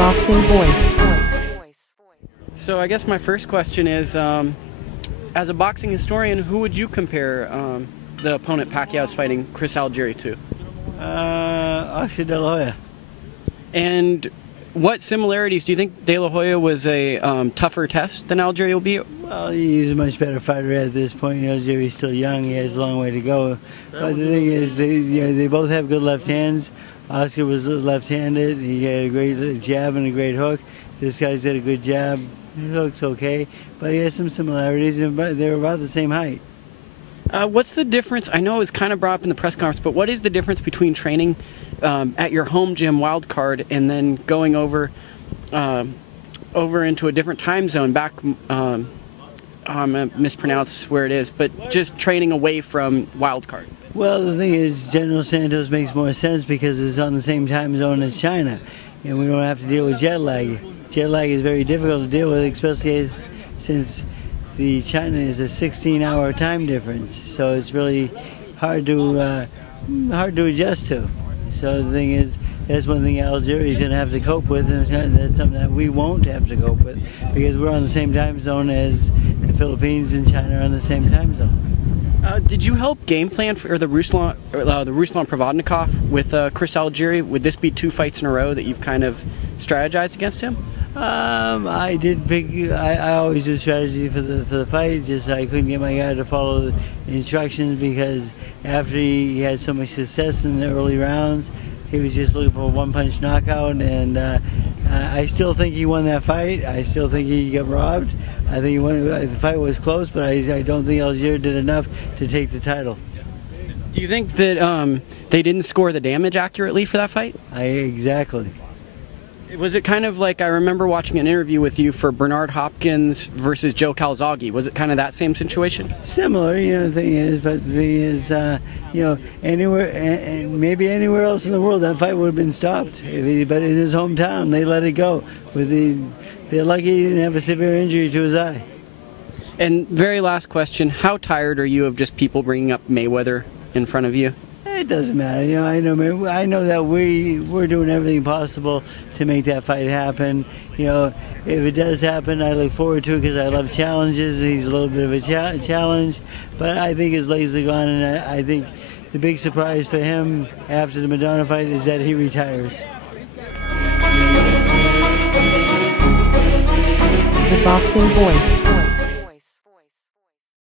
Boxing Voice. So I guess my first question is, as a boxing historian, who would you compare the opponent Pacquiao's fighting, Chris Algieri, to? Oscar De La Hoya. And what similarities do you think De La Hoya was a tougher test than Algieri will be? Well, he's a much better fighter at this point. Algieri's still young. He has a long way to go. But the thing is, they both have good left hands. Oscar was left-handed. He had a great jab and a great hook. This guy's got a good jab. His hook's okay, but he has some similarities. They're about the same height. What's the difference? I know it was kind of brought up in the press conference, but what is the difference between training at your home gym Wildcard and then going over into a different time zone back? I'm going to mispronounce where it is, but just training away from Wildcard. Well, the thing is, General Santos makes more sense because it's on the same time zone as China, and we don't have to deal with jet lag. Jet lag is very difficult to deal with, especially since China is a 16-hour time difference, so it's really hard to adjust to. So the thing is, that's one thing Algieri is going to have to cope with, and that's something that we won't have to cope with because we're on the same time zone as the Philippines and China are on the same time zone. Did you help game plan for the Ruslan Provodnikov with Chris Algieri? Would this be 2 fights in a row that you've kind of strategized against him? I did pick. I always do strategy for the fight. Just I couldn't get my guy to follow the instructions because after he had so much success in the early rounds, he was just looking for a one-punch knockout. And I still think he won that fight. I still think he got robbed. I think he won. The fight was close, but I don't think Algieri did enough to take the title. Do you think that they didn't score the damage accurately for that fight? Exactly. Was it kind of like, I remember watching an interview with you for Bernard Hopkins versus Joe Calzaghe. Was it kind of that same situation? Similar, the thing is, but the thing is, anywhere, maybe anywhere else in the world, that fight would have been stopped. But in his hometown, they let it go. They're lucky he didn't have a severe injury to his eye. And very last question, how tired are you of just people bringing up Mayweather in front of you? It doesn't matter. I know that we're doing everything possible to make that fight happen. If it does happen, I look forward to it because I love challenges. He's a little bit of a challenge, but I think his legs are gone, and I think the big surprise for him after the Madonna fight is that he retires. The Boxing Voice.